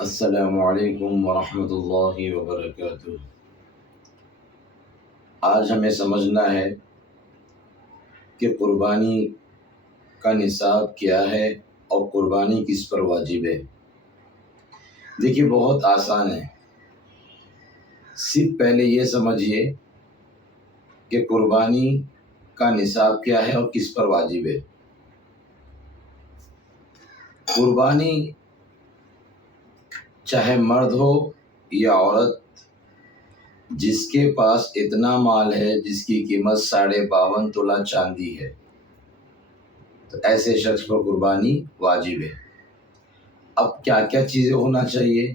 السلام علیکم ورحمۃ اللہ وبرکاتہ۔ آج ہمیں سمجھنا ہے کہ قربانی کا نصاب کیا ہے اور قربانی کس پر واجب ہے۔ دیکھیے، بہت آسان ہے، صرف پہلے یہ سمجھیے کہ قربانی کا نصاب کیا ہے اور کس پر واجب ہے۔ قربانی چاہے مرد ہو یا عورت، جس کے پاس اتنا مال ہے جس کی قیمت 52.5 تولہ چاندی ہے، تو ایسے شخص پر قربانی واجب ہے۔ اب کیا کیا چیزیں ہونا چاہیے؟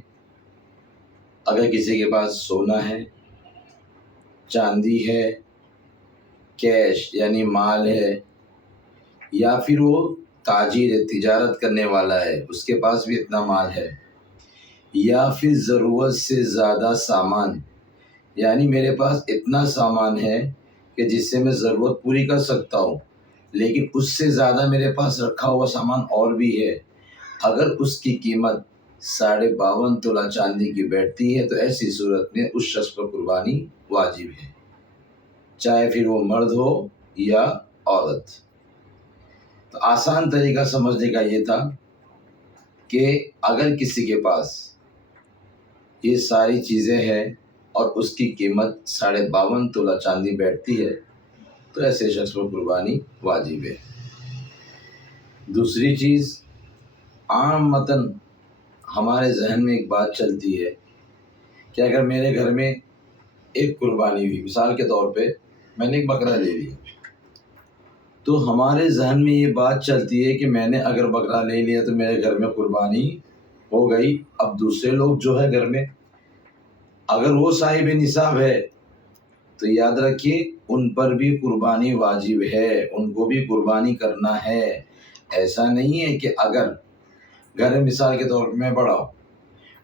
اگر کسی کے پاس سونا ہے، چاندی ہے، کیش یعنی مال ہے، یا پھر وہ تاجر ہے، تجارت کرنے والا ہے، اس کے پاس بھی اتنا مال ہے، یا پھر ضرورت سے زیادہ سامان، یعنی میرے پاس اتنا سامان ہے کہ جس سے میں ضرورت پوری کر سکتا ہوں، لیکن اس سے زیادہ میرے پاس رکھا ہوا سامان اور بھی ہے، اگر اس کی قیمت 52.5 تولہ چاندی کی بیٹھتی ہے تو ایسی صورت میں اس شخص پر قربانی واجب ہے، چاہے پھر وہ مرد ہو یا عورت۔ تو آسان طریقہ سمجھنے کا یہ تھا کہ اگر کسی کے پاس یہ ساری چیزیں ہیں اور اس کی قیمت 52.5 تولہ چاندی بیٹھتی ہے تو ایسے شخص پر قربانی واجب ہے۔ دوسری چیز، عام متن ہمارے ذہن میں ایک بات چلتی ہے کہ اگر میرے گھر میں ایک قربانی ہوئی، مثال کے طور پہ میں نے ایک بکرا لے لیا، تو ہمارے ذہن میں یہ بات چلتی ہے کہ میں نے اگر بکرا لے لیا تو میرے گھر میں قربانی ہو گئی۔ اب دوسرے لوگ جو ہے گھر میں، اگر وہ صاحب نصاب ہے تو یاد رکھیے ان پر بھی قربانی واجب ہے، ان کو بھی قربانی کرنا ہے۔ ایسا نہیں ہے کہ اگر گھر میں، مثال کے طور پہ میں بڑا ہوں،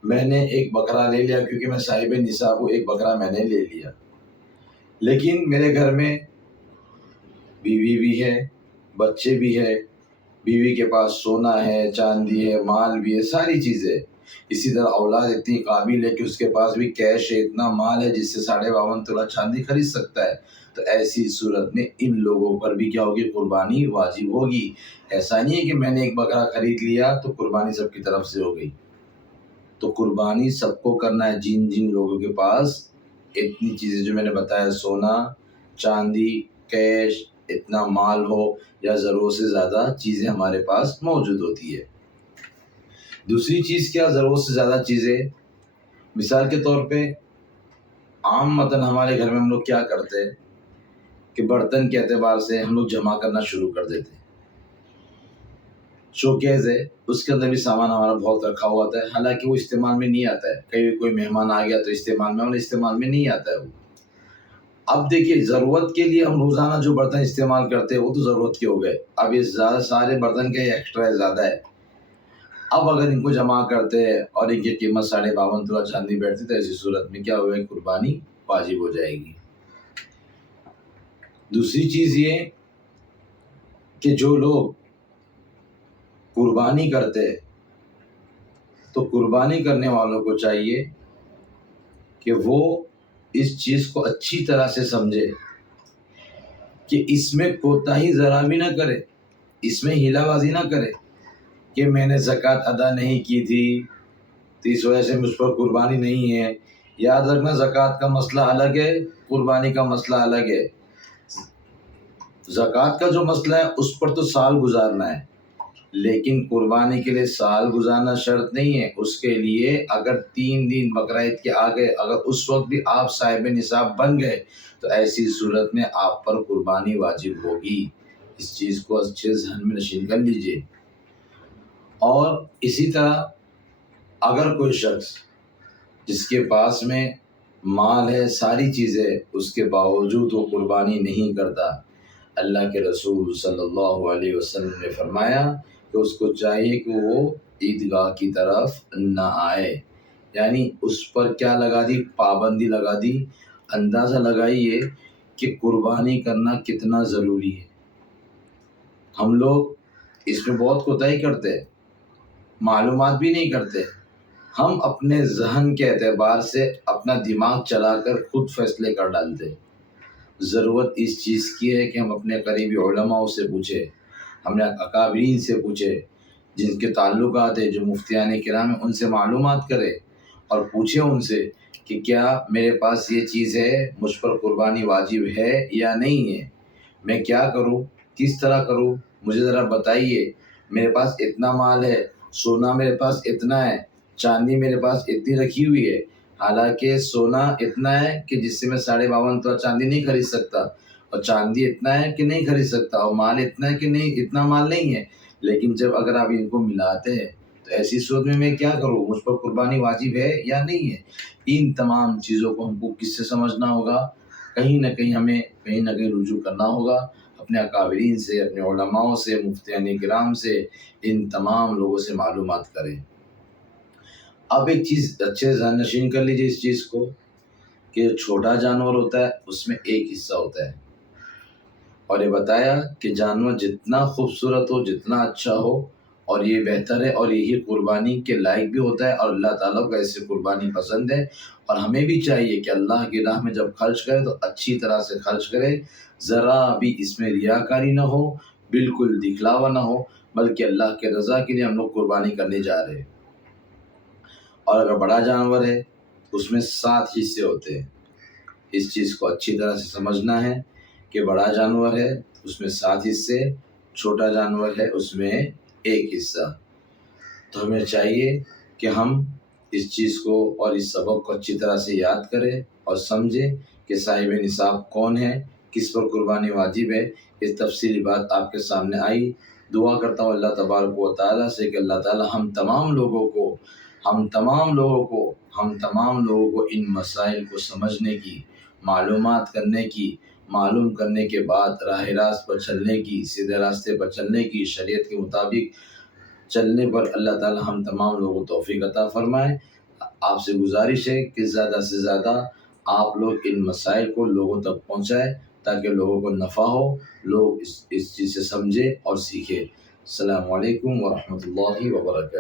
میں نے ایک بکرا لے لیا کیونکہ میں صاحب نصاب ہوں، ایک بکرا میں نے لے لیا، لیکن میرے گھر میں بیوی بھی ہے، بچے بھی ہے، بیوی کے پاس سونا ہے، چاندی ہے، مال بھی ہے، ساری چیزیں، اسی طرح اولاد اتنی قابل ہے کہ اس کے پاس بھی کیش ہے، اتنا مال ہے جس سے 52.5 تولہ چاندی خرید سکتا ہے، تو ایسی صورت میں ان لوگوں پر بھی کیا ہوگی؟ قربانی واجب ہوگی۔ ایسا نہیں ہے کہ میں نے ایک بکرا خرید لیا تو قربانی سب کی طرف سے ہو گئی، تو قربانی سب کو کرنا ہے، جن جن لوگوں کے پاس اتنی چیزیں جو میں نے بتایا، سونا، چاندی، کیش، اتنا مال ہو یا ضرورت سے زیادہ چیزیں ہمارے پاس موجود ہوتی ہے۔ دوسری چیز کیا؟ ضرورت سے زیادہ چیزیں، مثال کے طور پہ عام متن ہمارے گھر میں ہم لوگ کیا کرتے ہیں کہ برتن کے اعتبار سے ہم لوگ جمع کرنا شروع کر دیتے ہیں۔ شوکیز ہے، اس کے اندر بھی سامان ہمارا بہت رکھا ہوا ہوتا ہے، حالانکہ وہ استعمال میں نہیں آتا ہے، کوئی مہمان آ گیا تو استعمال میں نہیں آتا ہے وہ۔ اب دیکھیے، ضرورت کے لیے ہم روزانہ جو برتن استعمال کرتے ہیں وہ تو ضرورت کے ہو گئے، اب یہ زیادہ سارے برتن کے ایکسٹرا ہے، زیادہ ہے، اب اگر ان کو جمع کرتے ہیں اور ان کی قیمت 52.5 تولہ چاندی بیٹھتی تو ایسی صورت میں کیا ہوگا؟ قربانی واجب ہو جائے گی۔ دوسری چیز یہ کہ جو لوگ قربانی کرتے تو قربانی کرنے والوں کو چاہیے کہ وہ اس چیز کو اچھی طرح سے سمجھے کہ اس میں کوتاہی ذرا بھی نہ کرے، اس میں ہیلا بازی نہ کرے کہ میں نے زکوٰۃ ادا نہیں کی تھی تو اس وجہ سے مجھ پر قربانی نہیں ہے۔ یاد رکھنا، زکوٰۃ کا مسئلہ الگ ہے، قربانی کا مسئلہ الگ ہے۔ زکوٰۃ کا جو مسئلہ ہے اس پر تو سال گزارنا ہے، لیکن قربانی کے لیے سال گزارنا شرط نہیں ہے۔ اس کے لیے اگر 3 دن بقرعید کے آ گئے، اگر اس وقت بھی آپ صاحب نصاب بن گئے تو ایسی صورت میں آپ پر قربانی واجب ہوگی۔ اس چیز کو اچھے ذہن میں نشین کر لیجئے۔ اور اسی طرح اگر کوئی شخص جس کے پاس میں مال ہے، ساری چیزیں، اس کے باوجود وہ قربانی نہیں کرتا، اللہ کے رسول صلی اللہ علیہ وسلم نے فرمایا کہ اس کو چاہیے کہ وہ عیدگاہ کی طرف نہ آئے، یعنی اس پر کیا لگا دی؟ پابندی لگا دی۔ اندازہ لگائیے کہ قربانی کرنا کتنا ضروری ہے۔ ہم لوگ اس میں بہت کوتاہی کرتے ہیں، معلومات بھی نہیں کرتے، ہم اپنے ذہن کے اعتبار سے اپنا دماغ چلا کر خود فیصلے کر ڈالتے ہیں۔ ضرورت اس چیز کی ہے کہ ہم اپنے قریبی علماء سے پوچھیں، ہم نے اکابرین سے پوچھے، جن کے تعلقات ہیں، جو مفتیان کرام ہیں، ان سے معلومات کرے اور پوچھیں ان سے کہ کیا میرے پاس یہ چیز ہے، مجھ پر قربانی واجب ہے یا نہیں ہے، میں کیا کروں، کس طرح کروں، مجھے ذرا بتائیے۔ میرے پاس اتنا مال ہے، سونا میرے پاس اتنا ہے، چاندی میرے پاس اتنی رکھی ہوئی ہے، حالانکہ سونا اتنا ہے کہ جس سے میں 52.5 تولا چاندی نہیں خرید سکتا، اور چاندی اتنا ہے کہ نہیں خرید سکتا، اور مال اتنا ہے کہ نہیں، اتنا مال نہیں ہے۔ لیکن جب اگر آپ ان کو ملاتے ہیں تو ایسی صورت میں کیا کروں، مجھ پر قربانی واجب ہے یا نہیں ہے۔ ان تمام چیزوں کو ہم کو کس سے سمجھنا ہوگا؟ کہیں نہ کہیں رجوع کرنا ہوگا اپنے اکابرین سے، اپنے علماء سے، مفتیان کرام سے، ان تمام لوگوں سے معلومات کریں۔ اب ایک چیز اچھے ذہن نشین کر لیجیے اس چیز کو کہ جو چھوٹا جانور ہوتا ہے اس میں ایک حصہ ہوتا ہے، اور یہ بتایا کہ جانور جتنا خوبصورت ہو، جتنا اچھا ہو، اور یہ بہتر ہے اور یہی قربانی کے لائق بھی ہوتا ہے، اور اللہ تعالیٰ کو ایسے قربانی پسند ہے۔ اور ہمیں بھی چاہیے کہ اللہ کی راہ میں جب خرچ کرے تو اچھی طرح سے خرچ کرے، ذرا بھی اس میں ریاکاری نہ ہو، بالکل دکھلاوا نہ ہو، بلکہ اللہ کے رضا کے لیے ہم لوگ قربانی کرنے جا رہے ہیں۔ اور اگر بڑا جانور ہے اس میں 7 حصے ہوتے ہیں۔ اس چیز کو اچھی طرح سے سمجھنا ہے کہ بڑا جانور ہے اس میں 7 حصے، چھوٹا جانور ہے اس میں 1 حصہ۔ تو ہمیں چاہیے کہ ہم اس چیز کو اور اس سبق کو اچھی طرح سے یاد کریں اور سمجھیں کہ صاحب نصاب کون ہے، کس پر قربانی واجب ہے۔ اس تفصیلی بات آپ کے سامنے آئی۔ دعا کرتا ہوں اللہ تبارک و تعالیٰ سے کہ اللہ تعالیٰ ہم تمام لوگوں کو ان مسائل کو سمجھنے کی، معلومات کرنے کی، معلوم کرنے کے بعد راہ راست پر چلنے کی، سیدھے راستے پر چلنے کی، شریعت کے مطابق چلنے پر اللہ تعالیٰ ہم تمام لوگوں کو توفیق عطا فرمائے۔ آپ سے گزارش ہے کہ زیادہ سے زیادہ آپ لوگ ان مسائل کو لوگوں تک پہنچائیں تاکہ لوگوں کو نفع ہو، لوگ اس چیز سے سمجھیں اور سیکھیں۔ السلام علیکم ورحمۃ اللہ وبرکاتہ۔